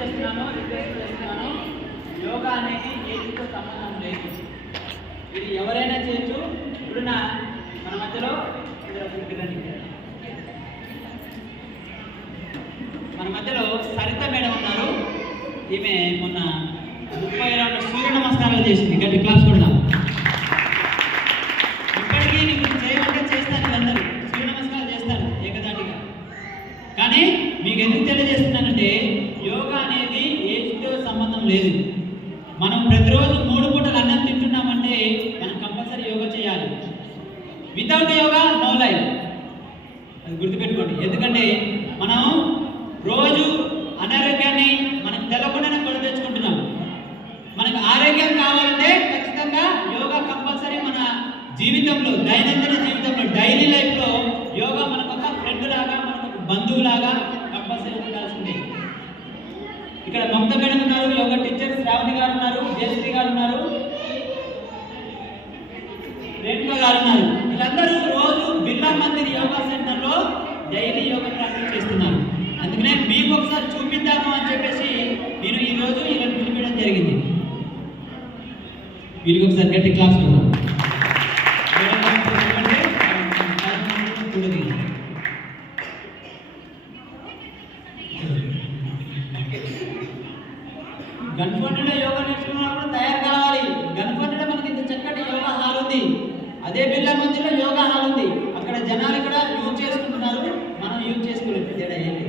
Request చేస్తున్నాను. యోగా అనేది ఏజ్తో సంబంధం లేదు. ఇది ఎవరైనా చేయొచ్చు. ఇప్పుడు మన మధ్యలో సరిత మేడం ఉన్నారు. ఈమె మొన్న 30 రౌండ్ల సూర్య నమస్కారాలు చేసింది. గట్టి క్లాస్ కొడదాం. ఇప్పటికీ నీకు చేయమంటే చేస్తాను. అందరూ సూర్య నమస్కారాలు చేస్తారు ఏకదాటిగా. కానీ మీకు ఎందుకు తెలియజేస్తున్నానంటే యోగా అనేది ఏజ్తో సంబంధం లేదు. మనం ప్రతిరోజు 3 పూటలు అన్నం తింటున్నామంటే మనం కంపల్సరీ యోగా చేయాలి. Without yoga no life. అది గుర్తుపెట్టుకోండి. ఎందుకంటే మనం రోజు అనారోగ్యాన్ని మనకు తెలకుండానే కొని తెచ్చుకుంటున్నాం. మనకు ఆరోగ్యం కావాలంటే ఖచ్చితంగా యోగా కంపల్సరీ మన జీవితంలో, దైనందిన జీవితంలో, డైలీ లైఫ్లో యోగా మనకు ఒక ఫ్రెండ్ లాగా, మనకు ఒక బంధువులాగా కంపల్సరీ ఉండాల్సిందే. ఇక్కడ మమత మేడం ఉన్నారు, యోగా టీచర్ శ్రావణి గారు ఉన్నారు, జయశ్రీ గారు ఉన్నారు, రేణుక గారు ఉన్నారు. వీళ్ళందరూ రోజు బిర్లా మందిర్ యోగా సెంటర్లో డైలీ యోగా ప్రాక్టీస్ చేస్తున్నారు. అందుకనే మీకు ఒకసారి చూపిద్దాము అని చెప్పేసి నేను ఈరోజు ఇలా పిలిపించడం జరిగింది. వీళ్ళకి ఒకసారి గట్టి క్లాస్ ఉన్నాం. గన్ఫండ్లో యోగా నేర్చుకున్నప్పుడు తయారు కావాలి. గన్ఫండ్లో మనకి ఇంత చక్కటి యోగా హాల్ ఉంది. అదే బిర్లా మందిర్లో యోగా హాల్ ఉంది. అక్కడ జనాలు ఇక్కడ యూజ్ చేసుకుంటున్నారు, మనం యూజ్ చేసుకోలేదు. తేడా ఏంటి?